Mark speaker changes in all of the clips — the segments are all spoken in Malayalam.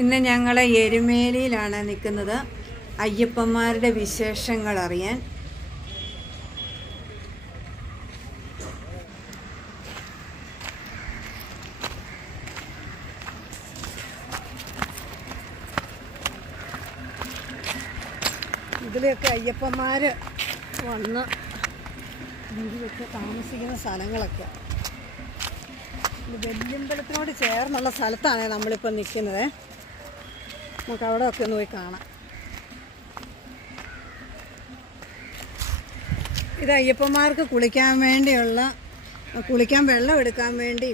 Speaker 1: ഇന്ന് ഞങ്ങൾ എരുമേലിയിലാണ് നിൽക്കുന്നത്. അയ്യപ്പന്മാരുടെ വിശേഷങ്ങൾ അറിയാൻ. ഇതിലൊക്കെ അയ്യപ്പന്മാർ വന്ന് ഇതിലൊക്കെ താമസിക്കുന്ന സ്ഥലങ്ങളൊക്കെ. വെല്ലുമ്പലത്തിനോട് ചേർന്നുള്ള സ്ഥലത്താണ് നമ്മളിപ്പോൾ നിൽക്കുന്നത്. നമുക്ക് അവിടെ ഒക്കെ ഒന്ന് പോയി കാണാം. ഇത് അയ്യപ്പന്മാർക്ക് കുളിക്കാൻ വേണ്ടിയുള്ള കുളിക്കാൻ വെള്ളം എടുക്കാൻ വേണ്ടി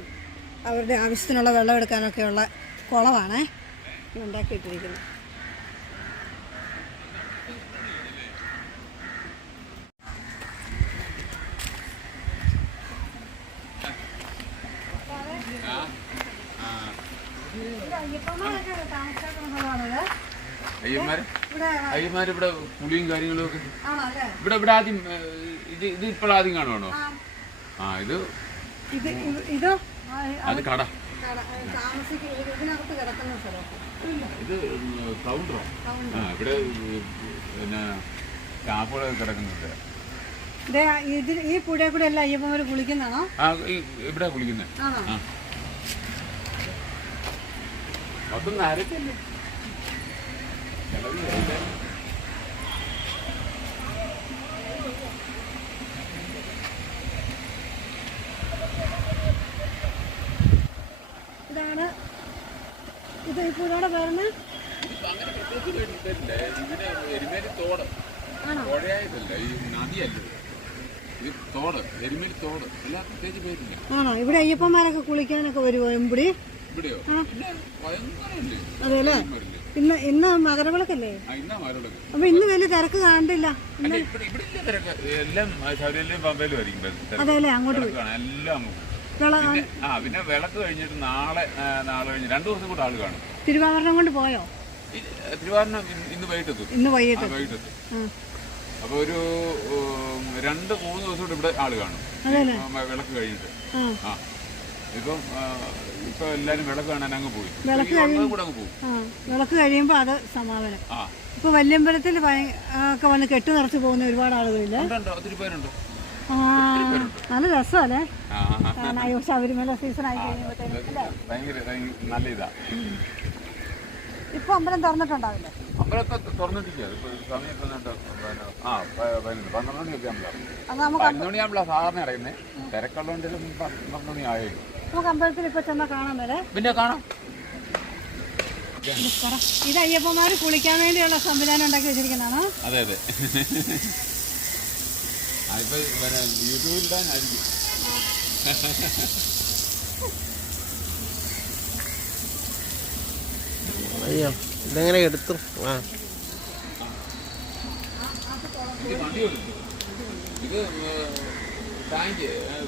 Speaker 1: അവരുടെ ആവശ്യത്തിനുള്ള വെള്ളം എടുക്കാനൊക്കെയുള്ള കുളമാണേ. ഉണ്ടാക്കിയിട്ടിരിക്കുന്നത്
Speaker 2: അയ്യന്മാര്?
Speaker 1: ഇവിടെ
Speaker 2: അയ്യന്മാര് ഇവിടെ പുളിയും കാര്യങ്ങളും ഒക്കെ ഇവിടെ ഇവിടെ ആദ്യം ഇത് ഇത് ഇപ്പോൾ ആദ്യം കാണുവാണോ? ആ. ഇത്
Speaker 1: ഇത്
Speaker 2: അത് കട.
Speaker 1: ഇത്
Speaker 2: കൗണ്ടറോ ആ. ഇവിടെ പിന്നെ സ്റ്റാഫുകളൊക്കെ കിടക്കുന്നുണ്ട്.
Speaker 1: ഈ പുഴയെ കൂടെ അല്ല അയ്യപ്പന്മാർ കുളിക്കുന്നതാണോ?
Speaker 2: ആ ഇവിടെ കുളിക്കുന്നത്
Speaker 1: ആണോ
Speaker 2: ആ മൊത്തം നരക്കല്ലേ ചിലവ് ഇല്ല.
Speaker 1: ഇതാണ് ഇത് ഈ പുഴയുടെ പേരിന്
Speaker 2: ഇതിപ്പോ അങ്ങനെ പ്രത്യേകിച്ച് പേരില്ല. ഇതിന് എരുമേലി തോട്
Speaker 1: ആണോ
Speaker 2: പുഴയായതല്ല ഈ നദിയല്ല ഇത്. ഇത് തോട്. ഇതാണ് ഇത്? പ്രത്യേകിച്ച് പേരില്ല.
Speaker 1: ആണോ? ഇവിടെ അയ്യപ്പന്മാരൊക്കെ കുളിക്കാനൊക്കെ വരുമോ എമ്പുടി?
Speaker 2: ഇവിടെയോ? പിന്നെ ഭയങ്കരല്ലേ?
Speaker 1: അതെ അല്ലേ
Speaker 2: ഇവരില്ലേ?
Speaker 1: ഇന്ന് ഇന്ന് മകരവിളക്കല്ലേ അപ്പൊ ഇന്ന് വലിയ തിരക്ക് കാണണ്ടില്ല. അതെല്ലേ. അങ്ങോട്ട് പോയി.
Speaker 2: പിന്നെ വിളക്ക് കഴിഞ്ഞിട്ട് നാളെ നാളെ കഴിഞ്ഞ് രണ്ടു ദിവസം കൂടെ ആൾ കാണും.
Speaker 1: തിരുവാഭരണം കൊണ്ട് പോയോ?
Speaker 2: തിരുവാഭരണം ഇന്ന് വൈകിട്ട് വൈകിട്ടെത്തും.
Speaker 1: ഇന്ന് വൈകിട്ട്
Speaker 2: വൈകിട്ടെത്തും. അപ്പൊ ഒരു രണ്ട് മൂന്ന് ദിവസം ഇവിടെ ആൾ കാണും.
Speaker 1: അതെല്ലേ
Speaker 2: വിളക്ക് കഴിഞ്ഞിട്ട്.
Speaker 1: ആ.
Speaker 2: ഇപ്പം ഇപ്പൊ എല്ലാരും വിളക്ക് കാണാൻ അങ്ങ് പോയി.
Speaker 1: വിളക്ക് വിളക്ക് കഴിയുമ്പോ അത് സമാപനം. ഇപ്പൊ വല്യമ്പലത്തിൽ ഒക്കെ വന്ന് കെട്ട് നിറച്ച് പോകുന്ന ഒരുപാട് ആളുകളില്ല? നല്ല രസമല്ലേ? ശബരിമല സീസൺ ആയി
Speaker 2: കഴിയുമ്പോഴത്തേക്കും നല്ല ഇതാ.
Speaker 1: ഇപ്പൊ അമ്പലം തുറന്നിട്ടുണ്ടാവില്ലേ?
Speaker 2: അമ്പലത്തെ തുറന്നിട്ടില്ല.
Speaker 1: അത് നമുക്ക്
Speaker 2: പതിനൊന്ന് മണിയാകുമ്പോഴാണ് സാധാരണ അറിയുന്നത് തിരക്കുള്ളതുകൊണ്ട് പന്ത്രണ്ട് മണി ആയേക്കും
Speaker 1: നമുക്ക് അമ്പലത്തിൽ ഇപ്പൊ ചെന്നാ കാണാൻ മേലെ
Speaker 2: പിന്നെ കാണാം.
Speaker 1: ഇത് അയ്യപ്പന്മാര് കുളിക്കാൻ വേണ്ടിയുള്ള സംവിധാനം ഉണ്ടാക്കി വെച്ചിരിക്കുന്നതാണോ?
Speaker 2: അതെ അതെ. യൂട്യൂബിൽ
Speaker 3: അയ്യോ ഇതെങ്ങനെ എടുത്തു? ആ.
Speaker 2: ഇത് ടാങ്ക്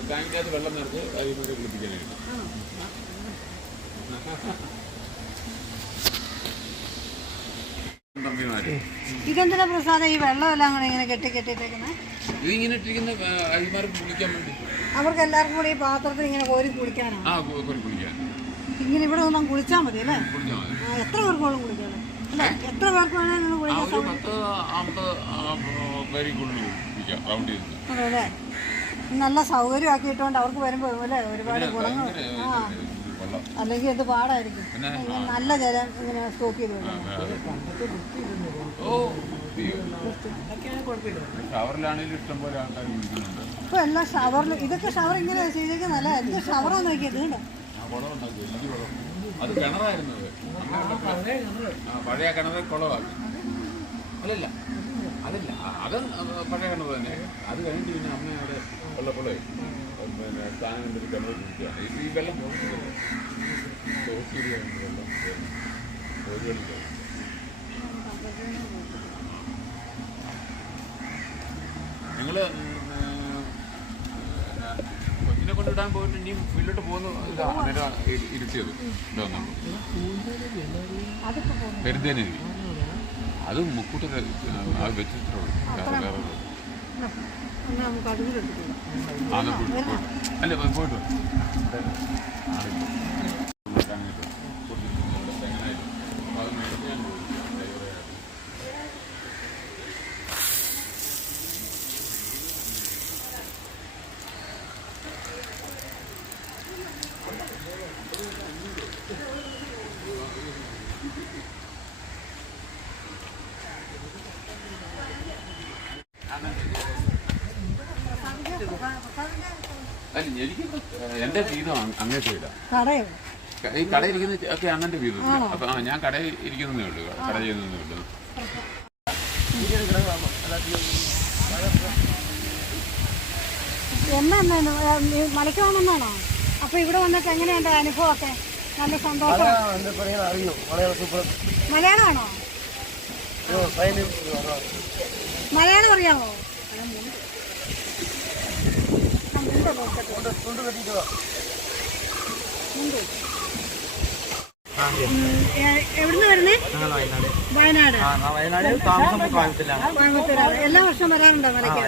Speaker 2: ടാങ്കിനകത്ത് വെള്ളം നിറച്ച് അരിമൂരെ കുളിപ്പിക്കാനായിട്ട്.
Speaker 1: ഇതെന്തിനാ പ്രസാദം? ഈ വെള്ളമെല്ലാം കൂടെ ഇങ്ങനെ കെട്ടി കെട്ടിട്ടേക്കുന്നത്
Speaker 2: ഇതിങ്ങനെ ഇട്ടിരിക്കുന്ന അരിമാർക്ക് കുളിക്കാൻ വേണ്ടി.
Speaker 1: അവർക്ക് എല്ലാവർക്കും കൂടി ഈ പാത്രത്തിൽ ഇങ്ങനെ കോരി കുളിക്കാനോ?
Speaker 2: ആ കു- കുറി കുളിക്കാൻ.
Speaker 1: ഇങ്ങനെ ഇവിടെ ഒന്നും കുളിച്ചാൽ മതി അല്ലേ? എത്ര പേർക്കോളം കുളിക്കാം അല്ലേ എത്ര പേർക്ക് വേണമെങ്കിലും
Speaker 2: കുളിക്കാം
Speaker 1: അതെ അല്ലേ? നല്ല സൗകര്യം ആക്കിയിട്ടുണ്ട് അവർക്ക് വരുമ്പോൾ അല്ലേ ഒരുപാട് ഗുണങ്ങൾ ആ. അല്ലെങ്കിൽ എന്ത് പാടായിരിക്കും. നല്ല ജലം ഇങ്ങനെ സ്റ്റോക്ക് ചെയ്ത് ഇപ്പൊ എല്ലാം ഷവറിൽ ഇതൊക്കെ ഷവർ ഇങ്ങനെ ചെയ്തേക്കുന്നല്ല എന്ത് ഷവറാ നോക്കിയത്
Speaker 2: അത് കിണറായിരുന്നു ആ പഴയ കിണറ് കുളമാക്കി അല്ലല്ല അതല്ല. അത് പഴയ കണ്ടത് തന്നെ. അത് കഴിഞ്ഞിട്ട് പിന്നെ അമ്മ അവിടെ ഉള്ളപ്പോഴേ പിന്നെ സ്ഥാനം കണ്ടിട്ട് കിണർ കുടിക്കുകയാണ് ഇത് ഈ വെള്ളം ഒരു നിങ്ങൾ കൊച്ചിനെ കൊണ്ടിടാൻ പോയിട്ട് ഇനിയും വീട്ടിലോട്ട് പോകുന്നു ഇരുത്തിയത്. ഇതൊന്നും പെരുന്തേനരി അത് മുക്കൂട്ട് അത് വെച്ചിട്ടുള്ളൂ. വേറെ വേറെ. ഒന്നും.
Speaker 1: എന്നാ നമുക്ക് അതിലെടുത്തു
Speaker 2: ആ, എന്നാ പോയിട്ട് പോയിട്ട്. അല്ല പോയി- പോയിട്ട് വാ. ആളില്ല. അങ്ങോട്ട് കൊടുത്തിട്ടുണ്ട്. ഇവിടെ തെങ്ങനായിട്ട്. എനിക്കിപ്പോ എന്റെ വീതം അങ് അങ്ങനത്തെ ഈ കടയിൽ ഇരിക്കുന്ന ഒക്കെ അണ്ണന്റെ വീതം അപ്പൊ ആ ഞാൻ കടയിൽ ഇരിക്കുന്നേ ഉള്ളൂ കട ചെയ്യുന്നേ ഉള്ളൂ.
Speaker 1: എന്നാണ്? അപ്പൊ ഇവിടെ വന്നിട്ട് എങ്ങനെയുണ്ട് അനുഭവമൊക്കെ? നല്ല സന്തോഷം. മലയാളമാണോ? മലയാളം അറിയാമോ എവിടുന്ന് വരണേ വയനാട്. എല്ലാ വർഷവും വരാറുണ്ടോ മലയ്ക്ക്?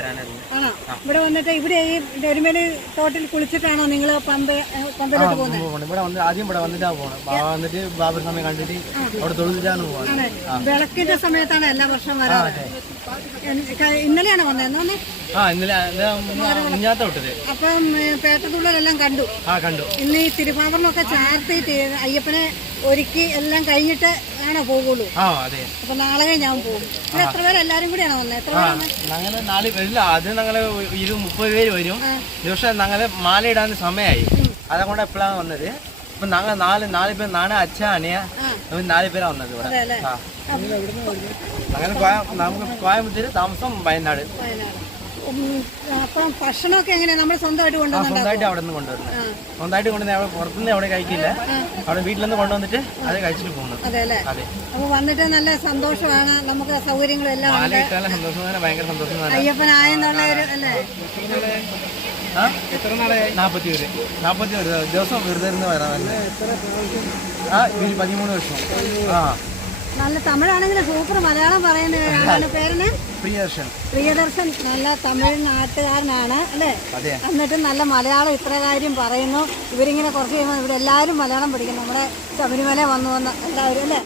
Speaker 1: ആണോ? ഇവിടെ വന്നിട്ട് ഇവിടെ ഈ എരുമേലി തോട്ടിൽ കുളിച്ചിട്ടാണോ നിങ്ങൾ പമ്പ ഏ, പമ്പിലോട്ട് പോകുന്നത്
Speaker 3: ഇവിടെ വന്ന് ആദ്യം ഇവിടെ വന്നിട്ടാ പോകണം വന്നിട്ട് ബാബർ സമയം കണ്ടിട്ട് അവിടെ
Speaker 1: വിളക്കിന്റെ സമയത്താണ് എല്ലാ വർഷവും വരാറ്. ഇന്നലെയാണ് വന്നത്?
Speaker 3: ആ ഇന്നലെ മുഞ്ഞാത്ത വിട്ടത്
Speaker 1: അപ്പം പേട്ടത്തുള്ളലെല്ലാം കണ്ടു.
Speaker 3: ആ കണ്ടു.
Speaker 1: ഇന്ന് ഈ തിരുവാഭരണമൊക്കെ ചാർത്തിട്ട് അയ്യപ്പനെ ഒരുക്കി എല്ലാം കഴിഞ്ഞിട്ട് ആണോ പോകുള്ളൂ?
Speaker 3: ആ അതെ.
Speaker 1: അപ്പൊ നാളെ ഞാൻ പോകും. ഇവിടെ എത്ര പേര്? എല്ലാരും കൂടിയാണോ വന്നത് എത്ര
Speaker 3: ഞങ്ങൾ നാളെ വരില്ല അത് ഞങ്ങൾ ഇരു മുപ്പത് പേര് വരും. പക്ഷെ ഞങ്ങൾ മാല ഇടാൻ സമയമായി അതുകൊണ്ട് എപ്പോഴാണ് വന്നത്. ഇപ്പൊ ഞങ്ങൾ നാല് നാല് പേര് നാണ അച്ഛ അനിയ ഇവർ നാല് പേരാ വന്നത് ഇവിടെ. ആ. അങ്ങനെ നമുക്ക് കോയമ്പത്തൂര് താമസം വയനാട്.
Speaker 1: അപ്പം ഭക്ഷണമൊക്കെ എങ്ങനെയാ? നമ്മൾ സ്വന്തമായിട്ട്
Speaker 3: ആ സ്വന്തമായിട്ട് അവിടെ നിന്ന് കൊണ്ടുവരുന്നത് സ്വന്തമായിട്ട് കൊണ്ടുവന്ന് അവിടെ പുറത്തുനിന്ന് അവിടെ കഴിക്കില്ല. അവിടെ വീട്ടിൽ നിന്ന് കൊണ്ടുവന്നിട്ട് അത് കഴിച്ചിട്ട് പോകുന്നത്.
Speaker 1: അതെ അല്ലേ?
Speaker 3: അതെ.
Speaker 1: അപ്പൊ വന്നിട്ട് നല്ല സന്തോഷമാണ്. നമുക്ക്
Speaker 3: സൗകര്യങ്ങളെല്ലാം സന്തോഷം ഭയങ്കര സന്തോഷം
Speaker 1: അയ്യപ്പനായെന്നുള്ള ഒരു അല്ലേ?
Speaker 3: എത്ര നാളായി നാൽപ്പത്തി ഒരു നാൽപ്പത്തി ഒരു ദിവസം വെറുതെ ഇരുന്ന് വരാൻ ആ പതിമൂന്ന് വർഷം. ആ.
Speaker 1: നല്ല തമിഴാണെങ്കിലും സൂപ്പർ മലയാളം പറയുന്ന പേരിന്
Speaker 3: പ്രിയദർശൻ.
Speaker 1: പ്രിയദർശൻ. നല്ല തമിഴ് നാട്ടുകാരനാണ് അല്ലേ? എന്നിട്ട് നല്ല മലയാളം ഇത്ര കാര്യം പറയുന്നു. ഇവരിങ്ങനെ കുറച്ച് കഴിയുമ്പോൾ ഇവിടെ എല്ലാവരും മലയാളം പഠിക്കുന്നു. നമ്മുടെ ശബരിമല വന്നു വന്ന് എല്ലാവരും അല്ലേ?